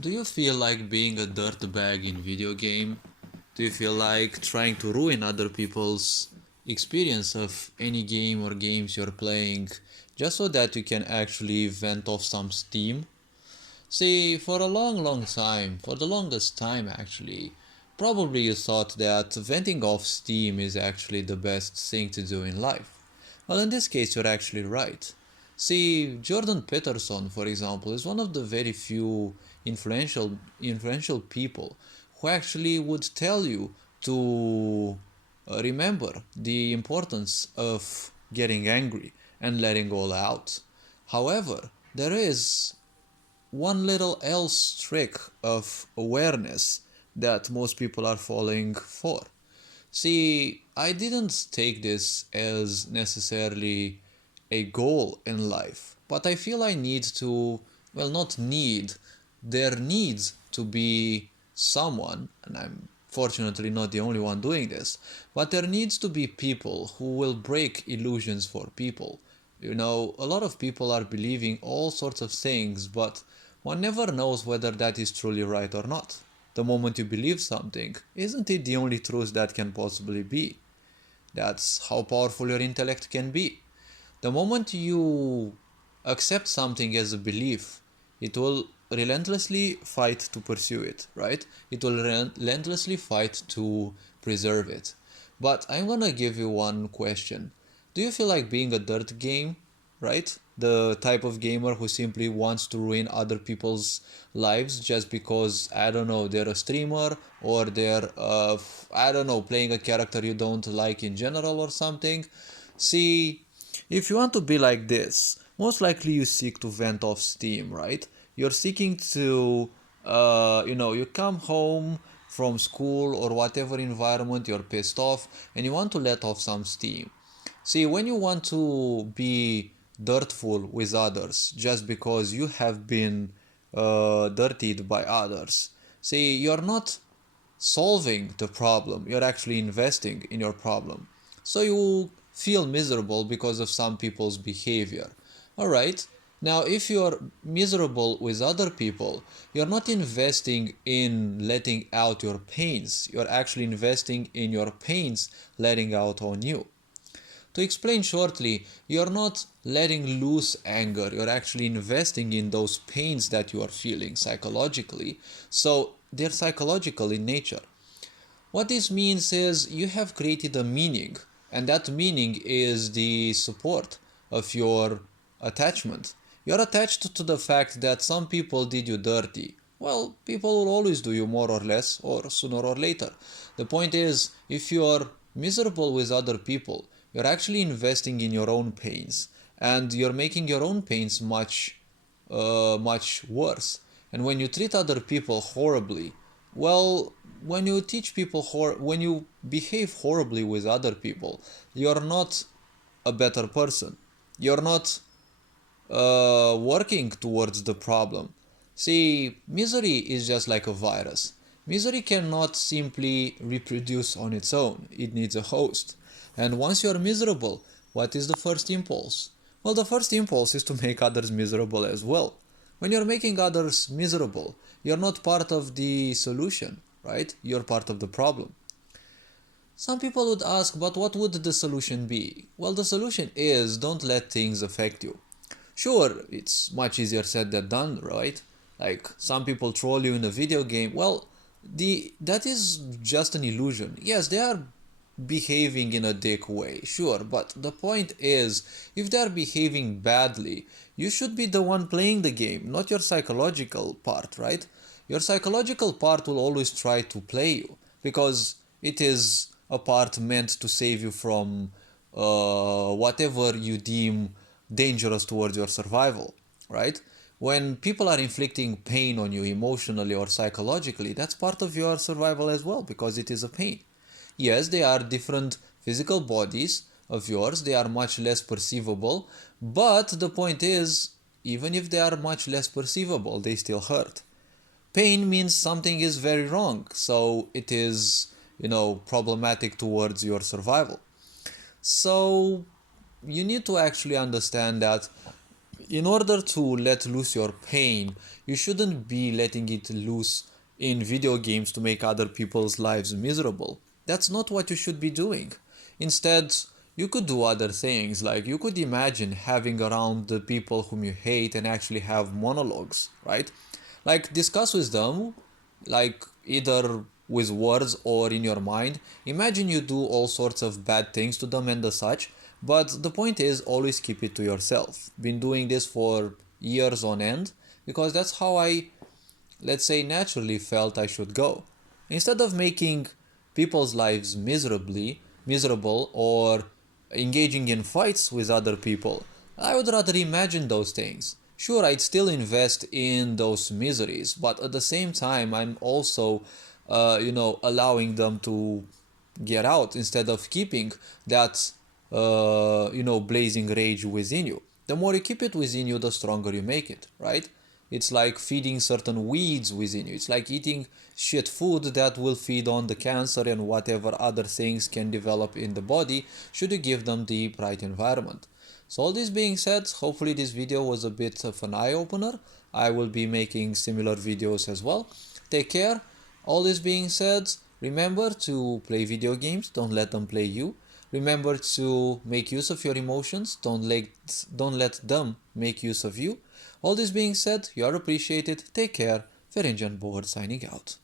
Do you feel like being a dirtbag in video game? Do you feel like trying to ruin other people's experience of any game or games you're playing just so that you can actually vent off some steam? See, for a long time, for the longest time actually, probably you thought that venting off steam is actually the best thing to do in life. Well, in this case, you're actually right. See, Jordan Peterson, for example, is one of the very few influential people who actually would tell you to remember the importance of getting angry and letting all out. However, there is one little else trick of awareness that most people are falling for. See, I didn't take this as necessarily a goal in life, but I feel I need to, well, not need, there needs to be someone, and I'm fortunately not the only one doing this, but there needs to be people who will break illusions for people. You know, a lot of people are believing all sorts of things, but one never knows whether that is truly right or not. The moment you believe something, isn't it the only truth that can possibly be? That's how powerful your intellect can be. The moment you accept something as a belief, it will relentlessly fight to pursue it, right? It will relentlessly fight to preserve it. But I'm gonna give you one question. Do you feel like being a dirt game, right? The type of gamer who simply wants to ruin other people's lives just because, I don't know, they're a streamer or they're, I don't know, playing a character you don't like in general or something? See, if you want to be like this, most likely you seek to vent off steam, right? You're seeking to, you come home from school or whatever environment, you're pissed off and you want to let off some steam. See, when you want to be dirtful with others just because you have been dirtied by others, see, you're not solving the problem, you're actually investing in your problem. So you feel miserable because of some people's behavior. Alright, now if you're miserable with other people, you're not investing in letting out your pains, you're actually investing in your pains letting out on you. To explain shortly, you're not letting loose anger, you're actually investing in those pains that you are feeling psychologically. So they're psychological in nature. What this means is you have created a meaning, and that meaning is the support of your attachment. You're attached to the fact that some people did you dirty. Well, people will always do you more or less, or sooner or later. The point is, if you're miserable with other people, you're actually investing in your own pains, and you're making your own pains much worse. And when you treat other people horribly, well, when you behave horribly with other people, you're not a better person. You're not working towards the problem. See, misery is just like a virus. Misery cannot simply reproduce on its own, it needs a host. And once you're miserable, what is the first impulse? Well, the first impulse is to make others miserable as well. When you're making others miserable, you're not part of the solution, right? You're part of the problem. Some people would ask, but what would the solution be? Well, the solution is don't let things affect you. Sure, it's much easier said than done, right? Like some people troll you in a video game. Well, the that is just an illusion. Yes, they are behaving in a dick way, sure, but the point is, if they are behaving badly, you should be the one playing the game, not your psychological part, right? Your psychological part will always try to play you because it is a part meant to save you from whatever you deem dangerous towards your survival, right? When people are inflicting pain on you emotionally or psychologically, that's part of your survival as well because it is a pain. Yes, they are different physical bodies of yours, they are much less perceivable, but the point is, even if they are much less perceivable, they still hurt. Pain means something is very wrong, so it is, problematic towards your survival. So you need to actually understand that in order to let loose your pain, you shouldn't be letting it loose in video games to make other people's lives miserable. That's not what you should be doing. Instead, you could do other things, like you could imagine having around the people whom you hate and actually have monologues, right? Like discuss with them, like either with words or in your mind. Imagine you do all sorts of bad things to them and the such, but the point is always keep it to yourself. Been doing this for years on end because that's how I, let's say, naturally felt I should go. Instead of making people's lives miserable or engaging in fights with other people, I would rather imagine those things. Sure, I'd still invest in those miseries, but at the same time, I'm also, allowing them to get out instead of keeping that, blazing rage within you. The more you keep it within you, the stronger you make it, right? It's like feeding certain weeds within you. It's like eating shit food that will feed on the cancer and whatever other things can develop in the body should you give them the right environment. So all this being said, hopefully this video was a bit of an eye-opener. I will be making similar videos as well. Take care. All this being said, remember to play video games, don't let them play you. Remember to make use of your emotions, don't let them make use of you. All this being said, you are appreciated. Take care. Ferenjan Board signing out.